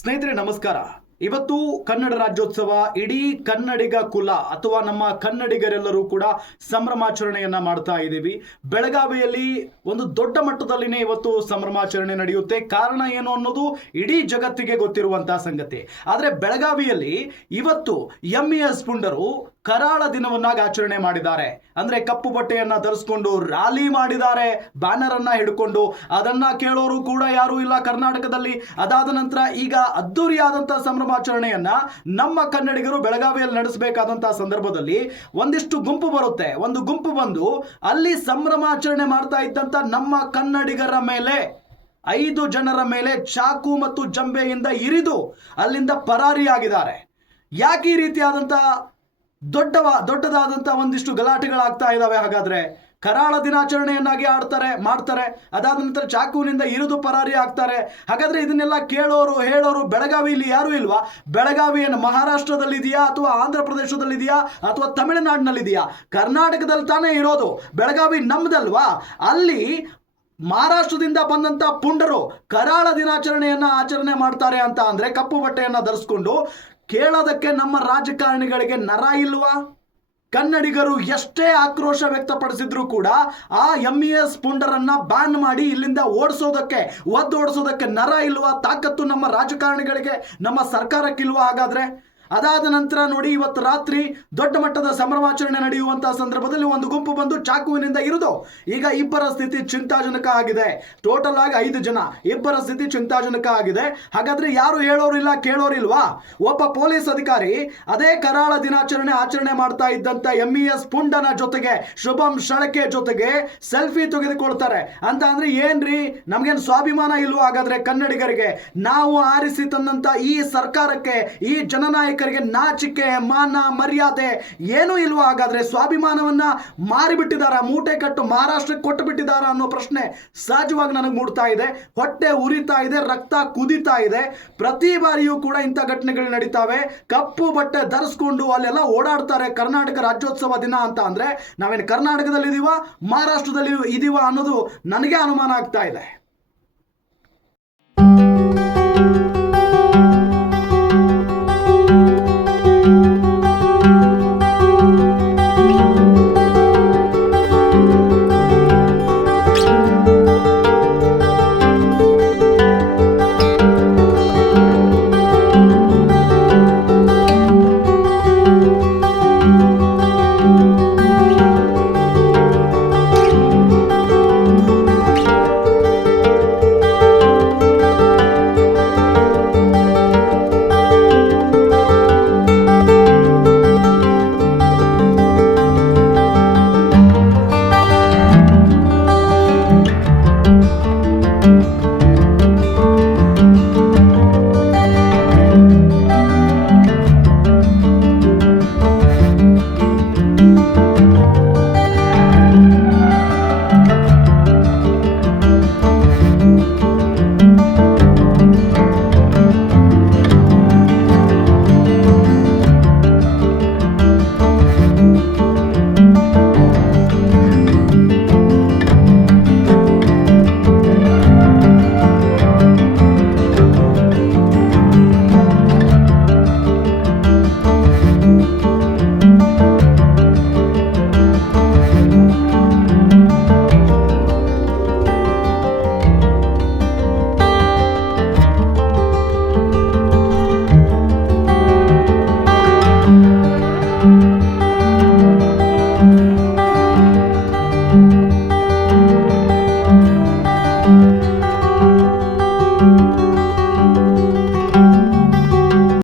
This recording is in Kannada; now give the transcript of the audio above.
ಸ್ನೇಹಿತರೆ ನಮಸ್ಕಾರ. ಇವತ್ತು ಕನ್ನಡ ರಾಜ್ಯೋತ್ಸವ ಇಡೀ ಕನ್ನಡಿಗ ಕುಲ ಅಥವಾ ನಮ್ಮ ಕನ್ನಡಿಗರೆಲ್ಲರೂ ಕೂಡ ಸಂಭ್ರಮಾಚರಣೆಯನ್ನ ಮಾಡ್ತಾ ಇದ್ದೀವಿ. ಬೆಳಗಾವಿಯಲ್ಲಿ ಒಂದು ದೊಡ್ಡ ಮಟ್ಟದಲ್ಲಿನೇ ಇವತ್ತು ಸಂಭ್ರಮಾಚರಣೆ ನಡೆಯುತ್ತೆ. ಕಾರಣ ಏನು ಅನ್ನೋದು ಇಡೀ ಜಗತ್ತಿಗೆ ಗೊತ್ತಿರುವಂತಹ ಸಂಗತಿ. ಆದರೆ ಬೆಳಗಾವಿಯಲ್ಲಿ ಇವತ್ತು MES ಪುಂಡರು ಕರಾಳ ದಿನವನ್ನಾಗಿ ಆಚರಣೆ ಮಾಡಿದ್ದಾರೆ. ಅಂದ್ರೆ ಕಪ್ಪು ಬಟ್ಟೆಯನ್ನ ಧರಿಸಿಕೊಂಡು ರ್ಯಾಲಿ ಮಾಡಿದ್ದಾರೆ, ಬ್ಯಾನರ್ ಅನ್ನ ಹಿಡ್ಕೊಂಡು. ಅದನ್ನ ಕೇಳೋರು ಕೂಡ ಯಾರು ಇಲ್ಲ ಕರ್ನಾಟಕದಲ್ಲಿ. ಅದಾದ ನಂತರ ಈಗ ಅದ್ದೂರಿಯಾದಂತಹ ಸಂಭ್ರಮಾಚರಣೆಯನ್ನ ನಮ್ಮ ಕನ್ನಡಿಗರು ಬೆಳಗಾವಿಯಲ್ಲಿ ನಡೆಸಬೇಕಾದಂತಹ ಸಂದರ್ಭದಲ್ಲಿ ಒಂದಿಷ್ಟು ಗುಂಪು ಬರುತ್ತೆ. ಒಂದು ಗುಂಪು ಬಂದು ಅಲ್ಲಿ ಸಂಭ್ರಮಾಚರಣೆ ಮಾಡ್ತಾ ಇದ್ದಂತ ನಮ್ಮ ಕನ್ನಡಿಗರ ಮೇಲೆ 5 ಜನರ ಮೇಲೆ ಚಾಕು ಮತ್ತು ಜಂಬೆಯಿಂದ ಇರಿದು ಅಲ್ಲಿಂದ ಪರಾರಿಯಾಗಿದ್ದಾರೆ. ಯಾಕೆ ಈ ರೀತಿಯಾದಂತಹ ದೊಡ್ಡದಾದಂತಹ ಒಂದಿಷ್ಟು ಗಲಾಟೆಗಳಾಗ್ತಾ ಇದಾವೆ? ಹಾಗಾದ್ರೆ ಕರಾಳ ದಿನಾಚರಣೆಯನ್ನಾಗಿ ಮಾಡ್ತಾರೆ. ಅದಾದ ನಂತರ ಚಾಕುವಿನಿಂದ ಇರಿದು ಪರಾರಿ ಆಗ್ತಾರೆ. ಹಾಗಾದ್ರೆ ಇದನ್ನೆಲ್ಲ ಕೇಳೋರು ಹೇಳೋರು ಬೆಳಗಾವಿಯಲ್ಲಿ ಯಾರು ಇಲ್ವಾ? ಬೆಳಗಾವಿಯನ್ನು ಮಹಾರಾಷ್ಟ್ರದಲ್ಲಿ ಇದೆಯಾ ಅಥವಾ ಆಂಧ್ರ ಪ್ರದೇಶದಲ್ಲಿ ಇದೆಯಾ ಅಥವಾ ತಮಿಳುನಾಡಿನಲ್ಲಿದೆಯಾ? ಕರ್ನಾಟಕದಲ್ಲಿ ತಾನೇ ಇರೋದು. ಬೆಳಗಾವಿ ನಮ್ದಲ್ವಾ? ಅಲ್ಲಿ ಮಹಾರಾಷ್ಟ್ರದಿಂದ ಬಂದಂತ ಪುಂಡರು ಕರಾಳ ದಿನಾಚರಣೆಯನ್ನ ಆಚರಣೆ ಮಾಡ್ತಾರೆ ಅಂತ ಅಂದ್ರೆ ಕಪ್ಪು ಬಟ್ಟೆಯನ್ನ ಧರಿಸ್ಕೊಂಡು ಕೇಳೋದಕ್ಕೆ ನಮ್ಮ ರಾಜಕಾರಣಿಗಳಿಗೆ ನರ ಇಲ್ವಾ? ಕನ್ನಡಿಗರು ಎಷ್ಟೇ ಆಕ್ರೋಶ ವ್ಯಕ್ತಪಡಿಸಿದ್ರು ಕೂಡ ಆ MES ಪುಂಡರನ್ನ ಬ್ಯಾನ್ ಮಾಡಿ ಇಲ್ಲಿಂದ ಒದ್ದೋಡಿಸೋದಕ್ಕೆ ನರ ಇಲ್ವಾ? ತಾಕತ್ತು ನಮ್ಮ ರಾಜಕಾರಣಿಗಳಿಗೆ, ನಮ್ಮ ಸರ್ಕಾರಕ್ಕಿಲ್ವಾ? ಹಾಗಾದ್ರೆ ಅದಾದ ನಂತರ ನೋಡಿ, ಇವತ್ತು ರಾತ್ರಿ ದೊಡ್ಡ ಮಟ್ಟದ ಸಂಭ್ರಮಾಚರಣೆ ನಡೆಯುವಂತಹ ಸಂದರ್ಭದಲ್ಲಿ ಒಂದು ಗುಂಪು ಬಂದು ಚಾಕುವಿನಿಂದ ಇರಿದು ಈಗ ಇಬ್ಬರ ಸ್ಥಿತಿ ಚಿಂತಾಜನಕ ಆಗಿದೆ. ಟೋಟಲ್ ಆಗಿ 5 ಜನ, ಇಬ್ಬರ ಸ್ಥಿತಿ ಚಿಂತಾಜನಕ ಆಗಿದೆ. ಹಾಗಾದ್ರೆ ಯಾರು ಹೇಳೋರಿಲ್ಲ ಕೇಳೋರಿಲ್ವಾ? ಒಬ್ಬ ಪೊಲೀಸ್ ಅಧಿಕಾರಿ ಅದೇ ಕರಾಳ ದಿನಾಚರಣೆ ಆಚರಣೆ ಮಾಡ್ತಾ ಇದ್ದಂತ MES ಪುಂಡನ ಜೊತೆಗೆ, ಶುಭಂ ಶಳಕೆ ಜೊತೆಗೆ ಸೆಲ್ಫಿ ತೆಗೆದುಕೊಳ್ತಾರೆ. ಅಂತ ಅಂದ್ರೆ ಏನ್ರಿ, ನಮ್ಗೇನು ಸ್ವಾಭಿಮಾನ ಇಲ್ವಾ? ಹಾಗಾದ್ರೆ ಕನ್ನಡಿಗರಿಗೆ, ನಾವು ಆರಿಸಿ ತಂದಂತ ಈ ಸರ್ಕಾರಕ್ಕೆ, ಈ ಜನನಾಯಕ ನಾಚಿಕೆ ಮಾನ ಮರ್ಯಾದೆ ಏನೂ ಇಲ್ವಾ? ಹಾಗಾದ್ರೆ ಸ್ವಾಭಿಮಾನವನ್ನ ಮಾರಿಬಿಟ್ಟಿದಾರ, ಮೂಟೆ ಕಟ್ಟು ಮಹಾರಾಷ್ಟ್ರಕ್ಕೆ ಕೊಟ್ಟು ಬಿಟ್ಟಿದಾರ ಅನ್ನೋ ಪ್ರಶ್ನೆ ಸಹಜವಾಗಿ ನನಗೆ ಮೂಡ್ತಾ ಇದೆ. ಹೊಟ್ಟೆ ಉರಿತಾ ಇದೆ, ರಕ್ತ ಕುದಿತಾ ಇದೆ. ಪ್ರತಿ ಬಾರಿಯೂ ಕೂಡ ಇಂಥ ಘಟನೆಗಳು ನಡೀತಾವೆ. ಕಪ್ಪು ಬಟ್ಟೆ ಧರಿಸ್ಕೊಂಡು ಅಲ್ಲೆಲ್ಲ ಓಡಾಡ್ತಾರೆ ಕರ್ನಾಟಕ ರಾಜ್ಯೋತ್ಸವ ದಿನ ಅಂತ ಅಂದ್ರೆ ನಾವೇನು ಕರ್ನಾಟಕದಲ್ಲಿ ಇದೀವ, ಮಹಾರಾಷ್ಟ್ರದಲ್ಲಿ ಇದೀವ ಅನ್ನೋದು ನನಗೆ ಅನುಮಾನ ಆಗ್ತಾ ಇದೆ.